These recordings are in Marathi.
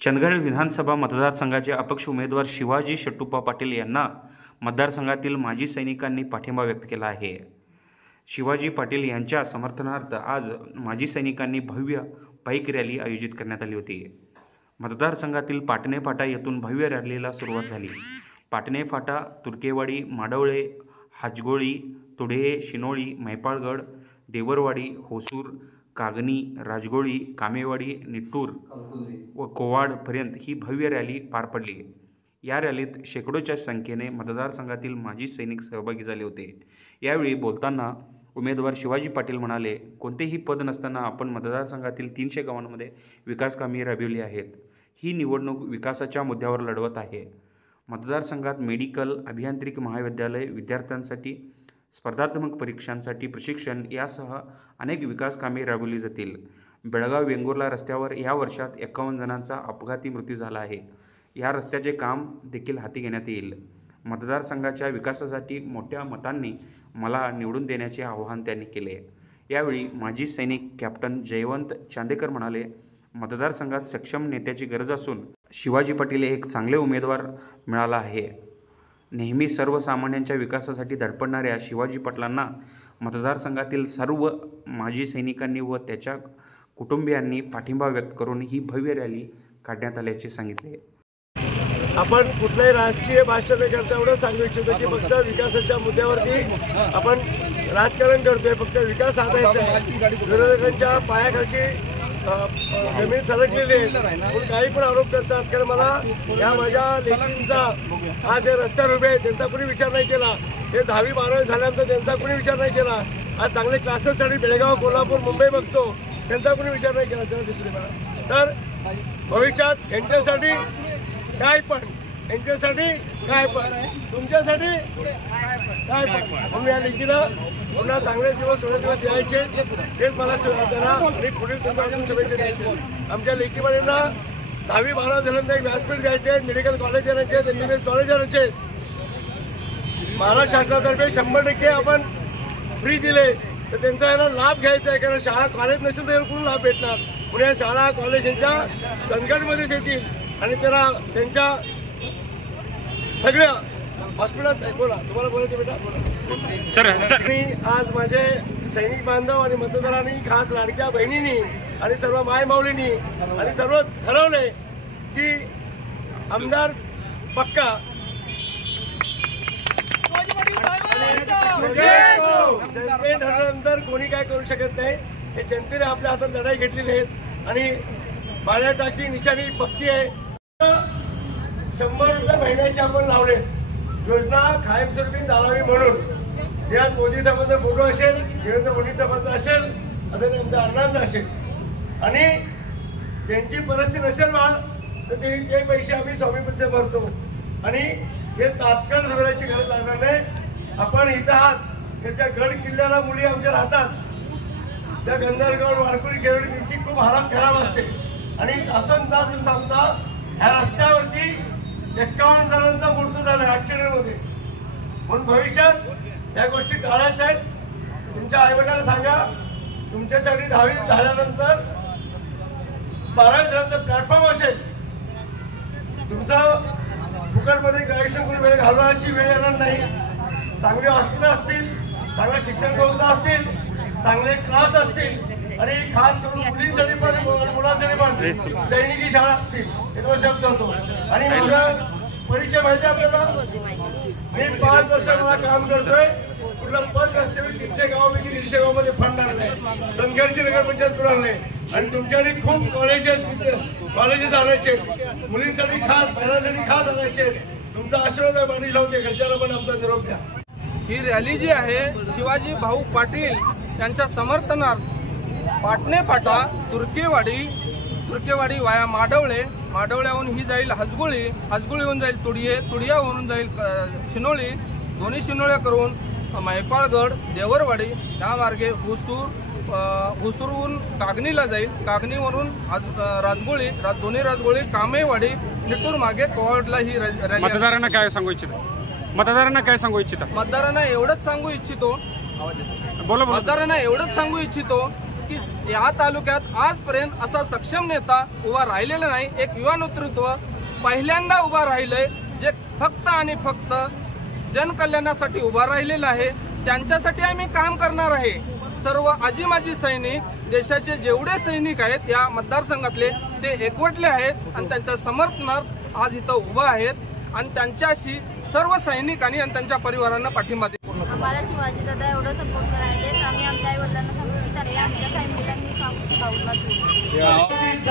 चंदगड विधानसभा मतदारसंघाचे अपक्ष उमेदवार शिवाजी शट्टुप्पा पाटील यांना मतदारसंघातील माजी सैनिकांनी पाठिंबा व्यक्त केला आहे। शिवाजी पाटील यांच्या समर्थनार्थ आज माजी सैनिकांनी भव्य बाईक रॅली आयोजित करण्यात आली होती। मतदारसंघातील पाटणे फाटा येथून भव्य रॅलीला सुरुवात झाली। पाटणे फाटा, तुर्केवाडी, माडवळे, हाजगोळी, तुढे, शिनोळी, मैपाळगड, देवरवाडी, होसूर, कागनी, राजगोळी, कामेवाडी, निट्टूर व कोवाडपर्यंत ही भव्य रॅली पार पडली। या रॅलीत शेकडोच्या संख्येने मतदारसंघातील माजी सैनिक सहभागी झाले होते। यावेळी बोलताना उमेदवार शिवाजी पाटील म्हणाले, कोणतेही पद नसताना आपण मतदारसंघातील 300 गावांमध्ये विकास कामे राबविली आहेत। ही निवडणूक विकासाच्या मुद्द्यावर लढवत आहे। मतदारसंघात मेडिकल, अभियांत्रिकी महाविद्यालय, विद्यार्थ्यांसाठी स्पर्धात्मक परीक्षांसाठी प्रशिक्षण यासह अनेक विकास कामे राबवली जातील। बेळगाव वेंगुर्ला रस्त्यावर या वर्षात 51 जणांचा अपघाती मृत्यू झाला आहे। या रस्त्याचे काम देखील हाती घेण्यात येईल। मतदारसंघाच्या विकासासाठी मोठ्या मतांनी मला निवडून देण्याचे आवाहन त्यांनी केले। यावेळी माजी सैनिक कॅप्टन जयवंत चांदेकर म्हणाले, मतदारसंघात सक्षम नेत्याची गरज असून शिवाजी पाटील एक चांगले उमेदवार मिळाला आहे। नेहमी सर्वसामान्यांच्या विकासासाठी धडपडणाऱ्या शिवाजी पाटलांना मतदारसंघातील सर्व माजी सैनिकांनी व त्याच्या कुटुंबियांनी पाठिंबा व्यक्त करून ही भव्य रॅली काढण्यात आल्याचे सांगितले। आपण कुठल्याही राजकीय भाषण न करता एवढं सांगू इच्छितो की फक्त विकासाच्या मुद्द्यावरती आपण राजकारण करतोय, फक्त विकास साधायचा आहे। विरोधकांच्या पायाखालची जमीन सरकलेली आहे, काही पण आरोप करतात। कारण मला या माझ्या लेकींचा आज जे रस्त्यावर उभे आहेत त्यांचा कोणी विचार नाही केला। हे 10वी 12वी झाल्यानंतर त्यांचा कोणी विचार नाही केला। आज चांगले क्लासेससाठी बेळगाव, कोल्हापूर, मुंबई बघतो, त्यांचा कोणी विचार नाही केला। त्याला दिसले मला तर भविष्यात यांच्यासाठी काय पण, यांच्यासाठी काय पण, तुमच्यासाठी काय पण, म्हणून या लेकीला पुन्हा चांगले दिवस, सोने दिवस यायचे, तेच मला त्यांना आणि पुढील तुम्हाला शुभेच्छा द्यायचे। आमच्या लेकीबाळींना 10वी 12वी झाल्यानंतर एक व्यासपीठ द्यायचे, मेडिकल कॉलेज आणायचे, MBBS कॉलेज आणायचे। महाराष्ट्र शासनातर्फे 100% आपण फ्री दिले तर त्यांचा यांना लाभ घ्यायचा आहे। कारण शाळा कॉलेज नसेल तर कुठून लाभ भेटणार? पुण्या शाळा कॉलेज यांच्या चंदगडमध्येच येतील आणि त्याला त्यांच्या सगळ्या हॉस्पिटल बोला, तुम्हाला बोलायचं बेटा बोला सर। मी आज माझे सैनिक बांधव आणि मतदारांनी, खास लाडक्या बहिणींनी आणि सर्व मायमाऊलींनी आणि सर्व ठरवले की आमदार पक्का जनते ठरल्यानंतर कोणी काय करू शकत नाही। हे जनतेने आपल्या हातात लढाई घेतलेली आहेत आणि पाण्या टाकी निशाणी पक्की आहे। 100 रुपये महिन्याचे आपण लावले, योजना कायमस्वरूपी चालावी म्हणून। यात मोदीचा माझा फोटो असेल, देवेंद्र मोदीचा माझा असेल, आता त्यांचा अण्णांचा असेल आणि त्यांची परिस्थिती नसेल माल तर ते पैसे आम्ही स्वामीपत्य भरतो आणि हे तात्काळ सुधारायची गरज लागणार नाही। आपण इथं आहात, त्याच्या गड किल्ल्याला मुली आमच्या राहतात, त्या गंधर्गड, वारकुरी, केवडी त्यांची खूप हालत खराब असते आणि तासन तास थांबता ह्या रस्त्यावरती 51 जणांचा मृत्यू झाला ऍक्सिडेंटमध्ये। म्हणून भविष्यात या गोष्टी टाळायच्या आहेत। तुमच्या आईवडिलांना सांगा, तुमच्यासाठी 10वी झाल्यानंतर 12वी झाल्यानंतर प्लॅटफॉर्म असेल, तुमचं फुकटमध्ये ग्रॅज्युएशन कोणी वेळ घालवण्याची वेळ येणार नाही। चांगले हॉस्पिटल असतील, चांगले शिक्षण संस्था असतील, चांगले क्लास असतील आणि खास करून मुलींसाठी पण मुलांसाठी पण सैनिकी शाळा असतील, हे 2 शब्द होतो। आणि माझा परिचय माहिती आपल्याला, मी 5 वर्ष मला काम करतोय। कुठलं पद नसते, 300 गावापैकी 150 गावामध्ये फंडणार नाही, संघर्षी नगरपंचायत कुणाला नाही। आणि तुमच्यासाठी खूप कॉलेजेस आणायचे, मुलींसाठी खास, महिलांसाठी खास आणायचे। तुमचा आशीर्वाद पाणी लावते, घरच्याला पण आमचा निरोप द्या। ही रॅली जी आहे शिवाजी भाऊ पाटील यांच्या समर्थनार्थ पाटणे फाटा, तुर्केवाडी वाया माडवळे, माडवळ्याहून ही जाईल हाजगोळी, हाजगोळीहून जाईल तुडियाहून जाईल शिनोळी, दोन्ही शिनोळ्या करून मैपाळगड, देवरवाडी या मार्गे हुसूरहून कागनीला जाईल, कागनीवरून राजगोळी, दोन्ही राजगोळी, कामेवाडी, निट्टूर मार्गे कोवाडला ही रॅली। मतदारांना काय सांगू इच्छिता? मतदारांना एवढंच सांगू इच्छितो की या तालुक्यात आजपर्यंत असा सक्षम नेता उभा राहिलेला नाही. एक युवा नेतृत्व पहिल्यांदा उभा राहिलंय, जे फक्त आणि फक्त जनकल्याणासाठी उभा राहिलेला आहे. त्यांच्यासाठी आम्ही काम करणार आहे. सर्व आजी माजी सैनिक, देशाचे जेवढे सैनिक आहेत या मतदारसंघातले, ते एकवटले आहेत आणि त्यांच्या समर्थनार्थ आज इथं उभं आहेत आणि त्यांच्याशी सर्व सैनिकांनी आणि त्यांच्या परिवारांना पाठिंबा दिला. आम्हाला शिवाजी दादा एवढं सपोर्ट करायचे. आम्ही आमच्या आई वडिलांना सांगू की त्यांना आमच्या फॅमिलीला मी सांगू की भाऊला गेले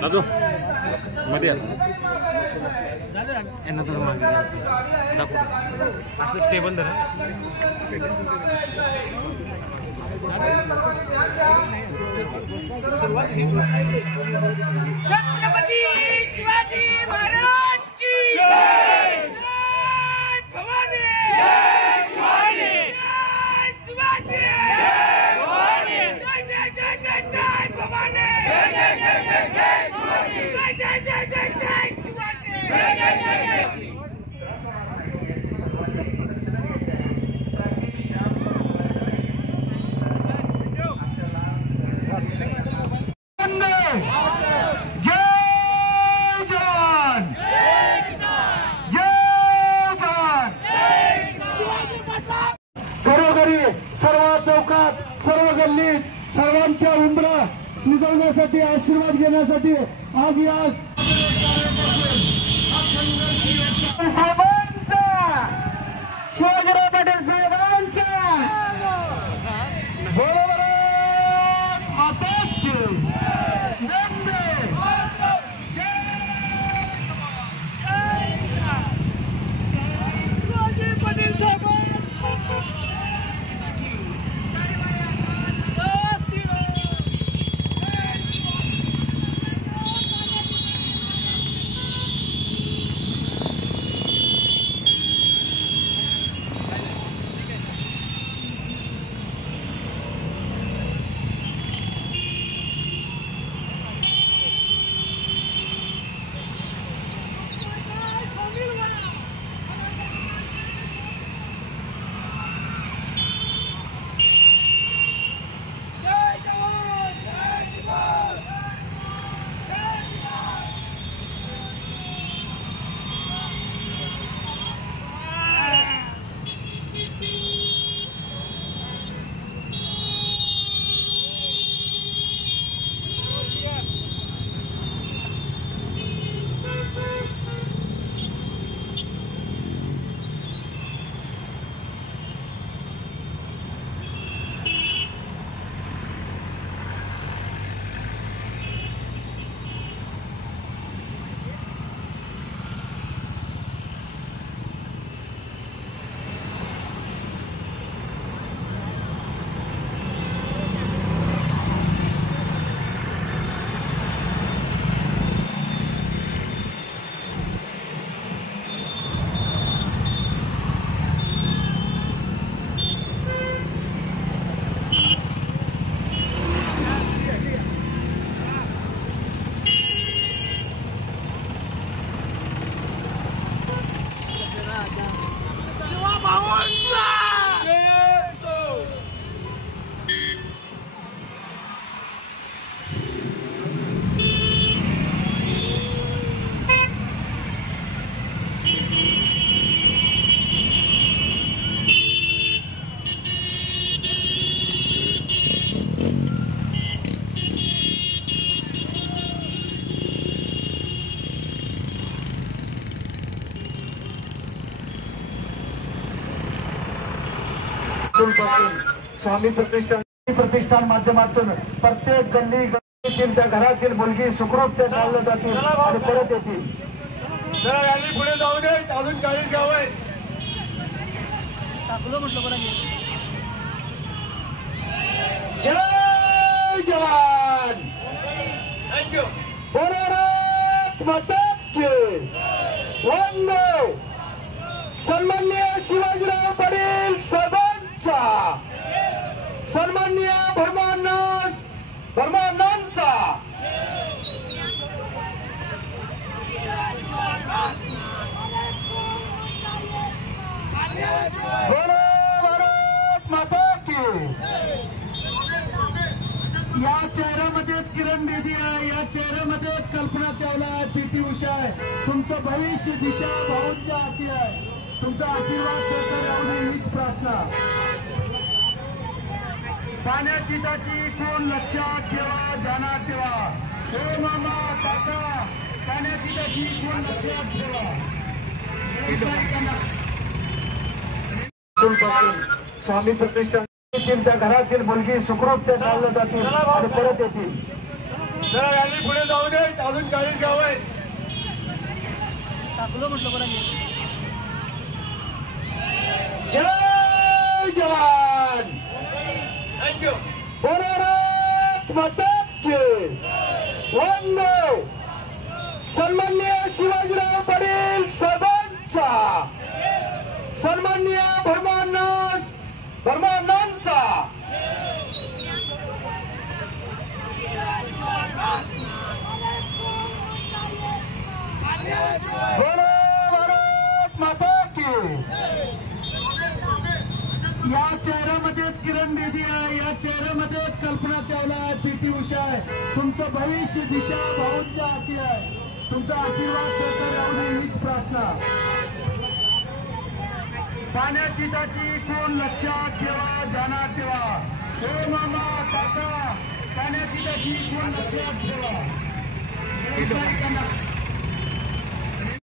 दादू मध्ये यांना थोडं मागे दाखव, असं स्टेबल धरा. छत्रपती शिवाजी महाराज की जय. भवानी शिवाजी, शिवाजी भवानी, जय जय जय जय भवानी, जय जय जय जय शिवाजी, जय जय जय जय शिवाजी, जय जय जय. सर्व चौकात, सर्व गल्लीत सर्वांच्या उंबरा शिजवण्यासाठी, आशीर्वाद घेण्यासाठी आज या साहेबांचा, शिवाजीराव पाटील साहेबांचा भारत माता की वंदे शिवाजी पाटील साहेब. स्वामी प्रतिष्ठान प्रतिष्ठान माध्यमातून प्रत्येक गल्ली गल्लीतील त्या घरातील मुलगी सुखरूप त्या चालल्या जातील आणि परत येतील. जरा रॅली पुढे जाऊ दे, अजून गाडी घ्यावं. जय जवान. थँक्यू. भारत माता की वंदे. सन्माननीय शिवाजीराव पाटील साहेबांचा, सन्माननीय धर्मानंदचा. बोलो भारत माता की. या चेहऱ्यामध्येच किरण बेदी आहे, या चेहऱ्यामध्येच कल्पना चावला आहे, पीटी उषा आहे. तुमचं भविष्य दिशा भाऊंच्या हाती आहे. तुमचा आशीर्वाद सहकार्य राहू दे हीच प्रार्थना. पाण्याची टाकी कोण लक्षात ठेवा, ध्यानात ठेवा. हे मामा काका, पाण्याची टाकी कोण लक्षात ठेवा. स्वामी प्रतिष्ठान त्या घरातील मुलगी सुखरूप त्या चालल्या जातील आणि परत येतील. जरा रॅली पुढे जाऊ दे, अजून गाडी घ्यावं. जय जवान. थँक्यू. भारत माता की वंदे. सन्माननीय शिवाजीराव पाटील साहेबांचा, सन्माननीय धर्मानंदचा. बोलो भारत माता की. या चेहऱ्यामध्येच किरण बेदी आहे, या चेहऱ्यामध्येच कल्पना चावला आहे, पीटी उषा आहे. तुमचं भविष्य दिशा भाऊंच्या हाती आहे. तुमचा आशीर्वाद सहकार्य राहू दे हीच प्रार्थना. पाण्याची टाकी कोण लक्षात ठेवा, ध्यानात ठेवा. हे मामा काका, पाण्याची टाकी कोण लक्षात ठेवा.